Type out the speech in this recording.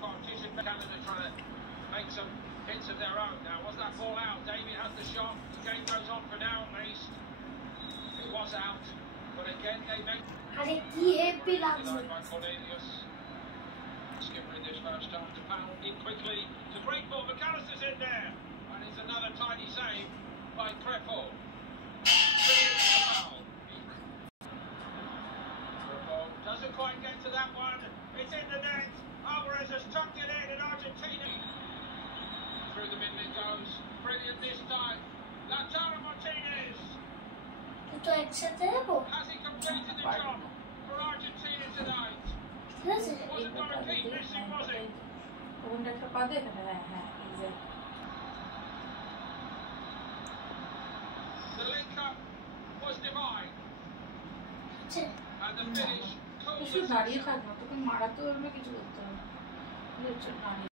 Partition Canada trying to make some hits of their own. Now, was that ball out? David has the shot. The game goes on for now at least. It was out, but again they make. By Cornelius. Skipper in this first half to pound in quickly. It's a great ball. McAllister's in there, and it's another tidy save by Creflo. Doesn't quite get to that one. It's in the net. Alvarez has tucked it in Argentina. Through the middle it goes. Brilliant this time. Lautaro Martinez. Has he completed the job for Argentina tonight? Wasn't going to keep missing, was it? The link-up was divine. And the finish cool.